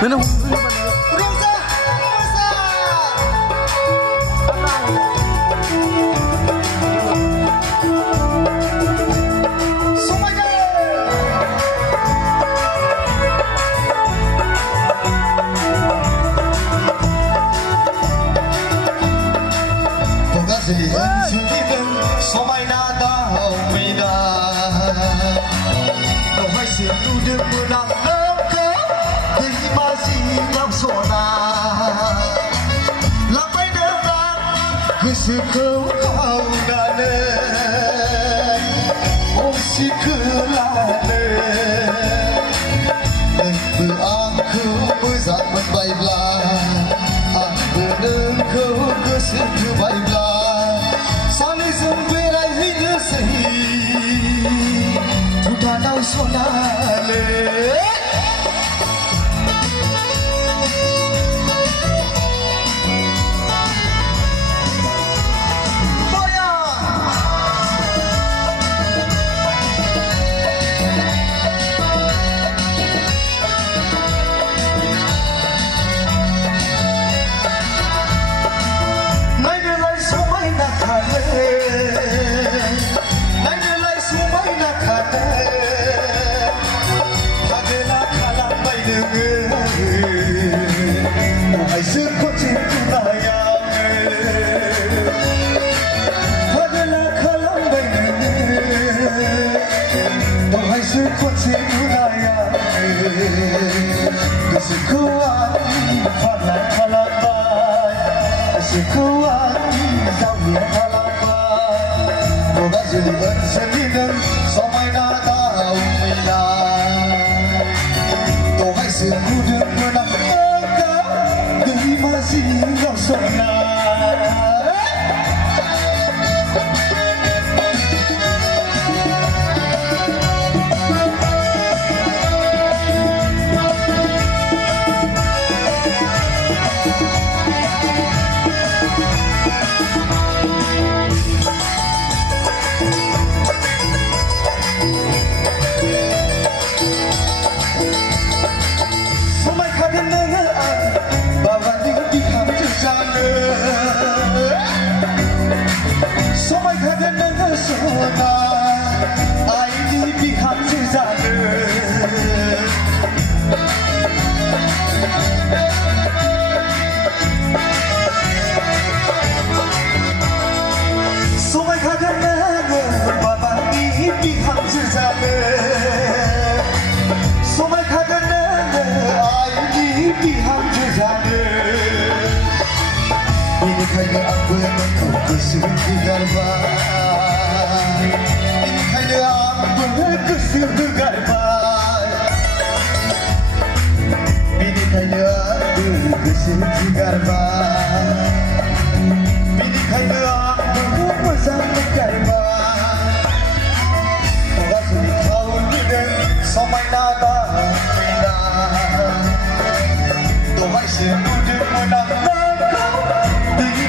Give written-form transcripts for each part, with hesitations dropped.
Mana hum Rosa, Rosa. Semuanya. Pagkasihan sulitan, semuanya tahu mina. Kau seluruh pulang engkau, dari masih kau sona. Lampai dengan kesekau kau nane, oh si kelane. Aku berzaman baiklah, aku engkau kesekau baiklah. Saling semberai hidup sehih, sudah tahu sonale. Kayaknya aku yang kesulitan garba, kayaknya aku kesulitan garba, ini kayaknya aku kesulitan garba, ini kayaknya aku bersama garba. Orang sulit tahu kita sampai nada beda, doa semudah menang.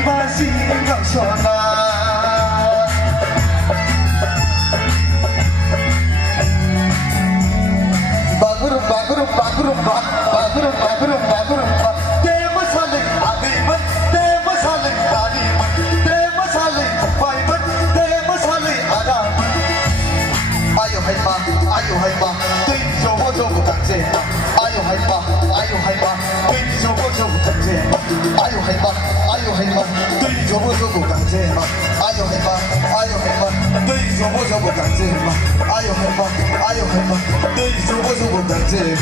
Masih enggak sona. Bagurum Tema saling adiman, tema saling adiman, tema saling paiman, tema saling adaman. Ayo hai ma,对你说我就不敢这样。ayo hai ma, 对你说我就不敢这样。ayo hai ma。对你说我就不敢这样，哎呦嘿妈，对你说我就不敢这样，哎呦嘿妈，对你说我就不敢这样。